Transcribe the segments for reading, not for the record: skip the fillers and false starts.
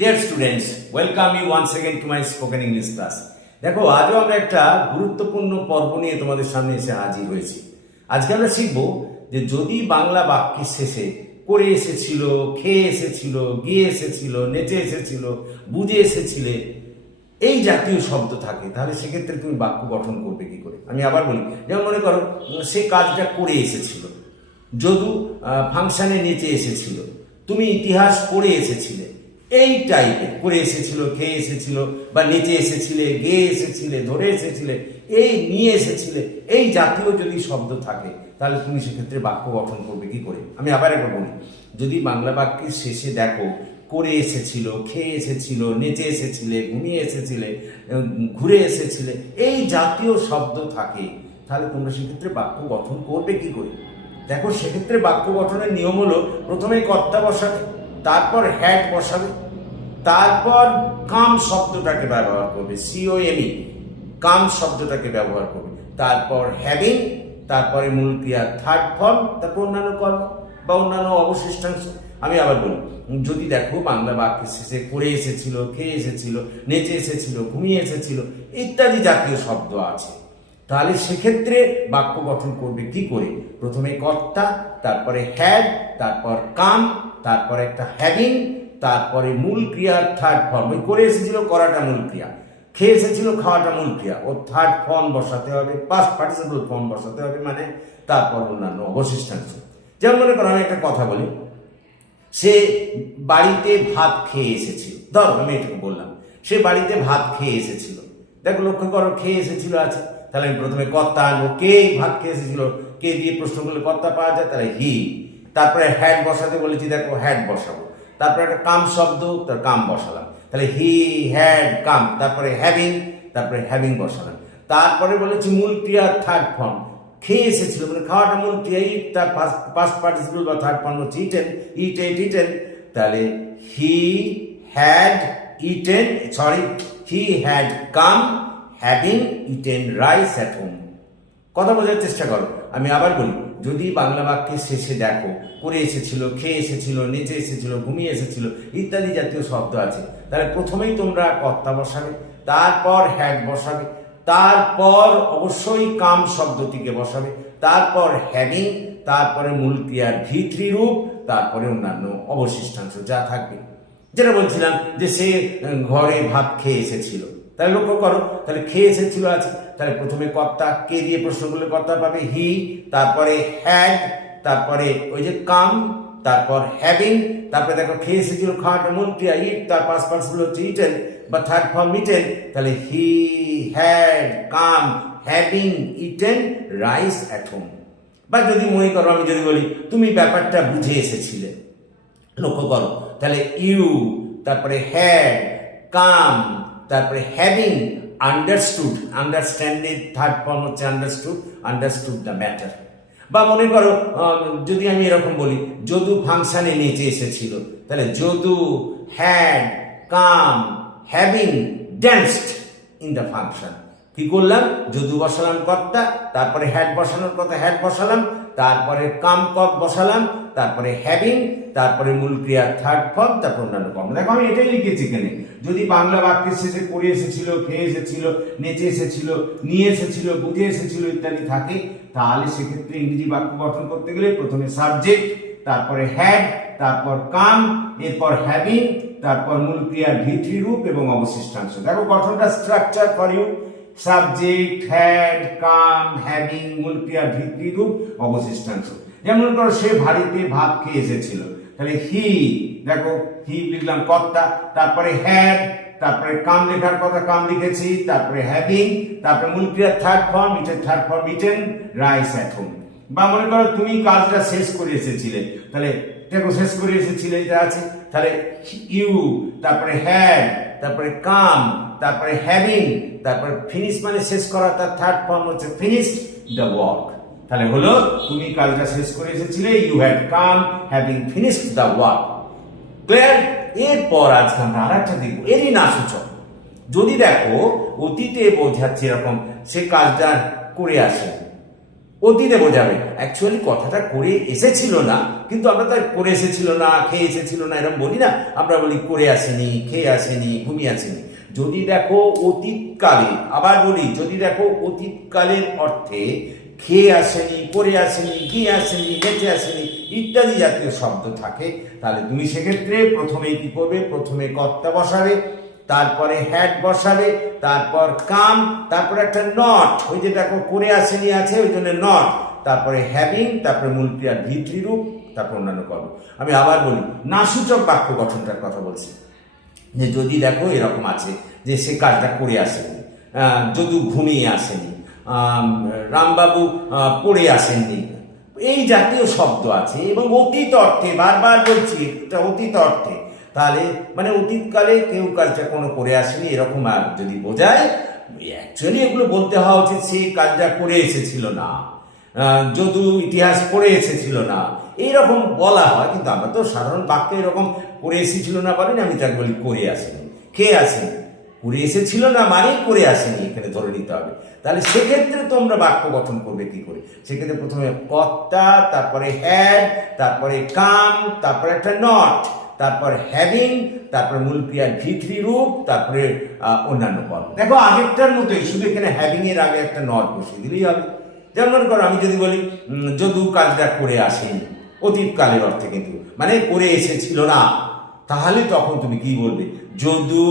Dear students, welcome you once again to my spoken English class. দেখো আজও আমরা একটা গুরুত্বপূর্ণ পর্ব নিয়ে তোমাদের সামনে এসে হাজির হয়েছি। আজকে আমরা শিখব যে যদি বাংলা বাক্যের শেষে করে এসেছিল, খেয়ে এসেছিল, গিয়ে এসেছিল, নেচে এসেছিল, বুঝে এসেছিলে এই জাতীয় শব্দ থাকে, তাহলে সেক্ষেত্রে তুমি বাক্য গঠন করবে কি করে? আমি আবার বলি, যেমন মনে করো সে কাজটা করে এসেছিল, যদু ফাংশনে নেচে এসেছিল, তুমি ইতিহাস পড়ে এসেছিলে, এই টাইপের করে এসেছিল, খেয়ে এসেছিল, বা নেচে এসেছিলে, গেয়ে এসেছিলে, ধরে এসেছিলে, এই নিয়ে এসেছিলে, এই জাতীয় যদি শব্দ থাকে তাহলে তুমি সেক্ষেত্রে বাক্য গঠন করবে কি করে? আমি আবার একবার বলি, যদি বাংলা বাক্যের শেষে দেখো করে এসেছিল, খেয়ে এসেছিল, নেচে এসেছিলে, ঘুমিয়ে এসেছিলে, ঘুরে এসেছিলে, এই জাতীয় শব্দ থাকে, তাহলে তোমরা সেক্ষেত্রে বাক্য গঠন করবে কি করে? দেখো সেক্ষেত্রে বাক্য গঠনের নিয়ম হলো, প্রথমে কর্তা বসাবে, তারপর হ্যাড বসাবে, তারপর কাম শব্দটাকে ব্যবহার করবে, সিওএমই, কাম শব্দটাকে ব্যবহার করবে, তারপর হ্যাভিং, তারপরে মূল ক্রিয়া থার্ড ফর্ম, তারপর অন্যান্য কর্ম বা অন্যান্য অবশিষ্টাংশ। আমি আবার বলি, যদি দেখো বাংলা বাক্যের শেষে করে এসেছিল, খেয়ে এসেছিল, নেচে এসেছিল, ঘুমিয়ে এসেছিল ইত্যাদি জাতীয় শব্দ আছে, তাহলে সেক্ষেত্রে বাক্য গঠন করবে কি করে? প্রথমে কর্তা, তারপরে হ্যাড, তারপর কাম, তারপরে একটা হ্যাভিং, তারপরে মূল ক্রিয়ার থার্ড ফর্ম। ওই করে এসেছিল করাটা মূল ক্রিয়া, খেয়ে এসেছিল খাওয়াটা মূল ক্রিয়া, ও থার্ড ফর্ম বসাতে হবে, পাস্ট পার্টিসিপল ফর্ম বসাতে হবে, মানে তারপর অন্যান্য অবশিষ্টাংশ। যেমন মনে করো আমি একটা কথা বলি, সে বাড়িতে ভাত খেয়ে এসেছিল, ধরো আমি এটুকু বললাম, সে বাড়িতে ভাত খেয়ে এসেছিল। দেখো লক্ষ্য করো খেয়ে এসেছিল আছে, তাহলে আমি প্রথমে কর্তা আনবো, কে ভাত খেয়ে এসেছিল, কে দিয়ে প্রশ্ন করলে কর্তা পাওয়া যায়, তাহলে হি। তারপরে হ্যাড বসাতে বলেছি, দেখো হ্যাড বসাবো, তারপরে একটা কাম শব্দ, তার কাম বসালাম, তাহলে হি হ্যাড কাম, তারপরে হ্যাভিং, তারপরে হ্যাভিং বসালাম, তারপরে বলেছি মূল ক্রিয়া থার্ড ফর্ম, খেয়ে এসেছিল মানে খাওয়াটা মূল ক্রিয়া, ইট, তার পাস্ট পার্টিসিপল বা থার্ড ফর্ম হচ্ছে ইটেন, ইট এট ইটেন, তাহলে he had eaten, sorry he had come having eaten rice at home. কথা বোঝার চেষ্টা করো। আমি আবার বলি, যদি বাংলা বাক্যের শেষে দেখো করে এসেছিল, খেয়ে এসেছিল, নেচে এসেছিল, ঘুমিয়ে এসেছিল ইত্যাদি জাতীয় শব্দ আছে, তাহলে প্রথমেই তোমরা কর্তা বসাবে, তারপর হ্যাড বসাবে, তারপর অবশ্যই কাম শব্দটিকে বসাবে, তারপর হ্যাভিং, তারপরে মূল ক্রিয়ার V3 রূপ, তারপরে অন্যান্য অবশিষ্টাংশ যা থাকবে। যেটা বলছিলাম যে সে ঘরে ভাত খেয়ে এসেছিল, তাহলে লক্ষ্য করো, তাহলে খেয়ে এসেছিল আছে, তাহলে প্রথমে কর্তা, কে দিয়ে প্রশ্ন করলে কর্তা পাবে হি, তারপরে হ্যাড, তারপরে ওই যে কাম, তারপর হ্যাভিং, তারপরে দেখো খেয়ে এসেছিল খাওয়াটা মূল ক্রিয়া ইট, তার পাস্ট পার্টিসিপল হচ্ছে ইটেন বা থার্ড ফর্ম ইটেন, তাহলে he had come having eaten rice at home. বা যদি মনে করো, আমি যদি বলি তুমি ব্যাপারটা বুঝে এসেছিলে, লক্ষ্য করো, তাহলে ইউ, তারপরে হ্যাড, কাম, তারপরে হ্যাভিং আন্ডারস্টুড, আন্ডারস্ট্যান্ডের থার্ড ফর্ম হচ্ছে আন্ডারস্টুড, আন্ডারস্টুড দ্য ম্যাটার। বা মনে করো যদি আমি এরকম বলি, যদু ফাংশনে নেচে এসেছিল, তাহলে Jadu had come having danced in the function. কি করলাম? যদু বসালাম কর্তা, তারপরে হ্যাড বসানোর কথা হ্যাড বসালাম, তারপরে কাম কপ বসালাম, তারপরে হ্যাভিং, তারপরে মূল ক্রিয়া থার্ড ফর্ম, তারপর অন্যান্য ফর্ম। দেখো আমি এটাই লিখেছি এখানে, যদি বাংলা বাক্যের শেষে করে এসেছিল, খেয়ে এসেছিল, নেচে এসেছিল, নিয়ে এসেছিল, বুঝে এসেছিল ইত্যাদি থাকে, তাহলে সেক্ষেত্রে ইংরেজি বাক্য গঠন করতে গেলে প্রথমে সাবজেক্ট, তারপরে হ্যাড, তারপর কাম, এরপর হ্যাভিং, তারপর মূল ক্রিয়ার V3 রূপ এবং অবশিষ্টাংশ। দেখো গঠনটা structure for you, subject, had, come, having, মূল ক্রিয়ার V3 রূপ, অবশিষ্টাংশ। যেমন করো সে বাড়িতে ভাত খেয়ে এসেছিল, তাহলে হি, দেখো হি লিখলাম কর্তা, তারপরে হ্যাড, তারপরে কাম লেখার কথা কাম লিখেছি, তারপরে হ্যাভিং, তারপরে মূল ক্রিয়ার third form, eaten third form eaten rice at home. বা মনে করো তুমি কাজটা শেষ করে এসেছিলে, তাহলে দেখো শেষ করে এসেছিলে এটা আছে, তাহলে ইউ, তারপরে হ্যাড, তারপরে কাম, তারপরে হ্যাভিং, তারপরে ফিনিশ মানে শেষ করা, তার থার্ড ফর্ম হচ্ছে ফিনিশড দ্য ওয়ার্ক। তাহলে হলো তুমি কাজটা শেষ করে এসেছিলে, you had come having finished the work. Clear? এরপর আজকে আমরা আর একটা দেখবো, এরই না সূচক। যদি দেখো অতীতে বোঝাচ্ছে এরকম, সে কাজটা করে আসে, অতীতে বোঝাবে। অ্যাকচুয়ালি কথাটা করে এসেছিল না, কিন্তু আমরা তাই করে এসেছিল না, খেয়ে এসেছিল না এরকম বলি না, আমরা বলি করে আসেনি, খেয়ে আসেনি, ঘুমিয়ে আসেনি। যদি দেখো অতীতকালে, আবার বলি, যদি দেখো অতীতকালের অর্থে খেয়ে আসেনি, করে আসেনি, গিয়ে আসেনি, নেচে আসেনি ইত্যাদি জাতীয় শব্দ থাকে, তাহলে তুমি সেক্ষেত্রে প্রথমেই কি করবে? প্রথমে কর্তা বসাবে, তারপরে হ্যাড বসাবে, তারপর কাম, তারপরে একটা নট, ওই যে দেখো করে আসেনি আছে ওই জন্য নট, তারপরে হ্যাভিং, তারপরে মূল ক্রিয়ার ভিত্তি রূপ, তারপর অন্যান্য কর্ম। আমি আবার বলি, নাসূচক বাক্য গঠনটার কথা বলছি। যে যদি দেখো এরকম আছে যে সে কাজটা করে আসেনি, যদু ঘুমিয়ে আসেনি, রামবাবু পড়ে আসেননি, এই জাতীয় শব্দ আছে এবং অতীত অর্থে, বারবার বলছি এটা অতীত অর্থে, তাহলে মানে অতীতকালে কেউ কাজটা কোনো করে আসেনি এরকম আর যদি বোঝায়, অ্যাকচুয়ালি এগুলো বলতে হওয়া উচিত সে কাজটা করে এসেছিল না, যদু ইতিহাস পড়ে এসেছিল না, এইরকম বলা হয়। কিন্তু আমরা তো সাধারণ বাক্যে এরকম করে এসেছিল না বলি না, আমি তাকে বলি করে আসেনি, খেয়ে আসেনি। করে এসেছিল না মানে করে আসেনি, এখানে ধরে নিতে হবে। তাহলে সেক্ষেত্রে তোমরা বাক্য গঠন করবে কি করে? সেক্ষেত্রে প্রথমে কর্তা, তারপরে হ্যাড, তারপরে কাম, তারপরে একটা নট, তারপর হ্যাভিং, তারপরে মূল ক্রিয়ার ভিত্তি রূপ, তারপরে অন্যান্য কর্ম। দেখো আগেরটার মতোই, শুধু এখানে হ্যাভিং এর আগে একটা নট বসিয়ে দিলেই হবে। যেমন মনে করো আমি যদি বলি যদু কাজটা করে আসেনি, অতীতকালের অর্থে কিন্তু মানে করে এসেছিল না, তাহলে তখন তুমি কি বলবে? Jadu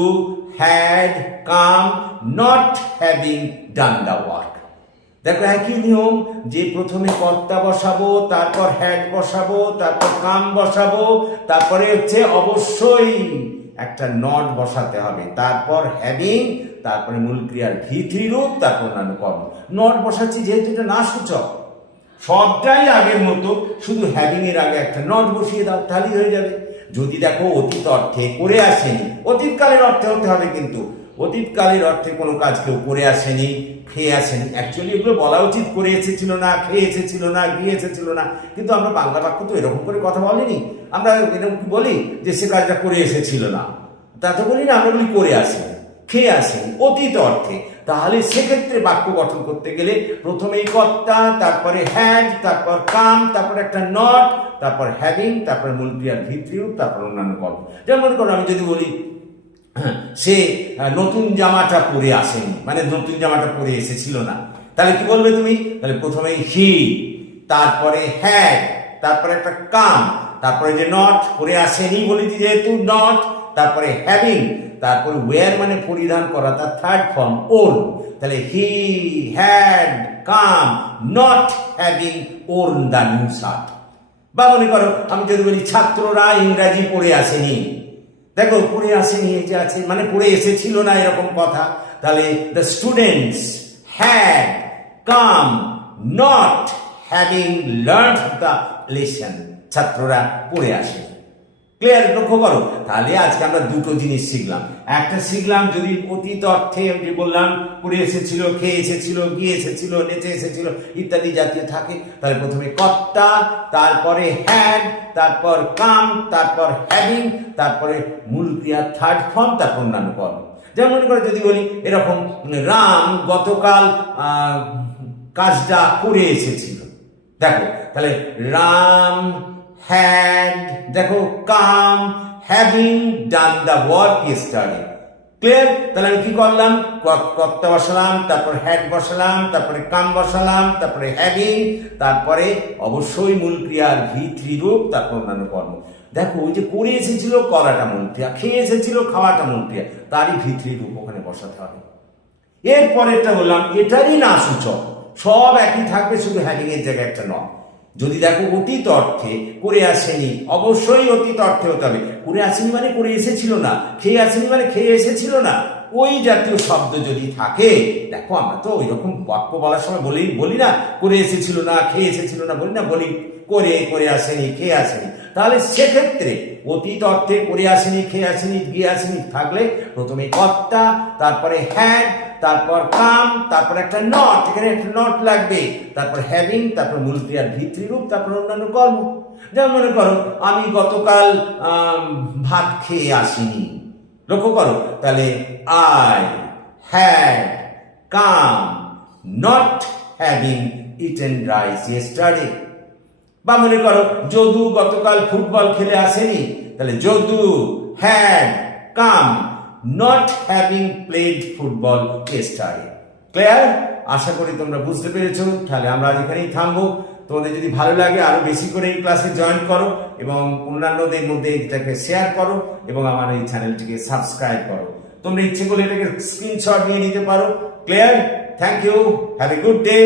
had come not having done the work. দেখো একই নিয়ম, যে প্রথমে কর্তা বসাবো, তারপর হ্যাড বসাবো, তারপর কাম বসাবো, তারপরে হচ্ছে অবশ্যই একটা নট বসাতে হবে, তারপর হ্যাভিং, তারপরে মূল ক্রিয়ার ভিত্তি রূপ, তারপর অন্যান্য কর্ম। নট বসাচ্ছি যেহেতু এটা না সূচক, সবটাই আগের মতো, শুধু হ্যাভিং এর আগে একটা নট বসিয়ে দাও, তাহলেই হয়ে যাবে। যদি দেখো অতীত অর্থে করে আসেনি, অতীতকালের অর্থে হতে হবে, কিন্তু অতীতকালের অর্থে কোনো কাজ কেউ করে আসেনি, খেয়ে আসেনি, অ্যাকচুয়ালি এগুলো বলা উচিত করে এসেছিল না, খেয়ে এসেছিল না, গিয়ে এসেছিল না, কিন্তু আমরা বাংলা বাক্য তো এরকম করে কথা বলিনি। আমরা এরকম বলি যে সে কাজটা করে এসেছিল না, তা তো বলি না, আমরা বলি করে আসেনি, খেয়ে আসেনি, অতীত অর্থে। তাহলে সেক্ষেত্রে বাক্য গঠন করতে গেলে প্রথমেই কর্তা, তারপরে হ্যাড, তারপর কাম, তারপর একটা নট, তারপর হ্যাভিং, তারপর মূল ক্রিয়ার ভিত্তি রূপ, তারপর অন্যান্য কর্ম। যেমন মনে করো আমি যদি বলি সে নতুন জামাটা পরে আসেনি, মানে নতুন জামাটা পরে এসেছিল না, তাহলে কি বলবে তুমি? তাহলে প্রথমেই হি, তারপরে হ্যাড, তারপরে একটা কাম, তারপরে যে নট, পরে আসেনি বলেছি যেহেতু নট, তারপরে হ্যাভিং, তারপরে ওয়্যার মানে পরিধান করা, তার থার্ড ফর্ম ওন, তাহলে he had come not having own the new shirt. বা মনে করো আমি যদি বলি ছাত্ররা ইংরাজি পড়ে আসেনি, দেখো পড়ে আসেনি এই যে আছে মানে পড়ে এসেছিল না এরকম কথা, তাহলে the students had come not having learned the lesson, ছাত্ররা পড়ে আসে। ক্লিয়ার? লক্ষ্য করো। তাহলে আজকে আমরা দুটো জিনিস শিখলাম। একটা শিখলাম যদি অতীত অর্থে যে বললাম পড়ে এসেছিল, খেয়ে এসেছিল, গিয়ে এসেছিল, নেচে এসেছিল ইত্যাদি জাতীয় থাকে, তাহলে প্রথমে কর্তা, তারপরে হ্যাড, তারপর কাম, তারপর হ্যাভিং, তারপরে মূল ক্রিয়া থার্ড ফর্ম, তারপর অন্যান্য কর্ম। যেমন মনে করে যদি বলি এরকম রাম গতকাল কাজটা করে এসেছিল, দেখো তাহলে রাম had, দেখো come having done the work yesterday. Clear? তাহলে আমি কি করলাম? কর্তা বসালাম, তারপর হ্যাড বসালাম, তারপরে কাম বসালাম, তারপরে হ্যাভিং, তারপরে অবশ্যই মূল ক্রিয়ার ভিত্তি রূপ, তারপর অন্যান্য কর্ম। দেখো ওই যে করে এসেছিল করাটা মূল ক্রিয়া, খেয়ে এসেছিল খাওয়াটা মূল ক্রিয়া, তারই ভিত্তি রূপ ওখানে বসাতে হবে। এরপরেরটা বললাম এটারই না সূচক, সব একই থাকবে, শুধু হ্যাভিং এর জায়গায় একটা নয়। যদি দেখো অতীত অর্থে করে আসেনি, অবশ্যই অতীত অর্থে হতে হবে। করে আসেনি মানে করে এসেছিল না, খেয়ে আসেনি মানে খেয়ে এসেছিল না, ওই জাতীয় শব্দ যদি থাকে, দেখো আমরা তো ওই রকম বাক্য বলার সময় বলি না করে এসেছিল না, খেয়ে এসেছিল না, বলি না, বলি করে আসেনি, খেয়ে আসেনি। তাহলে সেক্ষেত্রে অতীত অর্থে করে আসেনি, খেয়ে আসেনি, গিয়ে আসেনি থাকলে প্রথমে কর্তা, তারপরে হ্যাড, তারপর কাম, তারপর একটা নট, এখানে একটা নট লাগবে, তারপর হ্যাভিং, তারপর মূল ক্রিয়ার ভিত্তি রূপ, তারপর অন্যান্য কর্ম। যেমন মনে করো আমি গতকাল ভাত খেয়ে আসিনি, লক্ষ্য করো, তাহলে I had come not having eaten rice yesterday? বা মনে করো যদু গতকাল ফুটবল খেলে আসেনি, তাহলে Jadu had come not having played football yesterday. Clear? আশা করি তোমরা বুঝতে পেরেছো। তাহলে আমরা আজ এখানেই থামবো। তোমাদের যদি ভালো লাগে আরো বেশি করে এই ক্লাসে জয়েন করো এবং অন্যান্যদের মধ্যে এটাকে শেয়ার করো এবং আমার এই চ্যানেলটিকে সাবস্ক্রাইব করো। তোমরা ইচ্ছে করলে এটাকে স্ক্রিনশট নিয়ে নিতে পারো। Clear? Thank you, have a good day.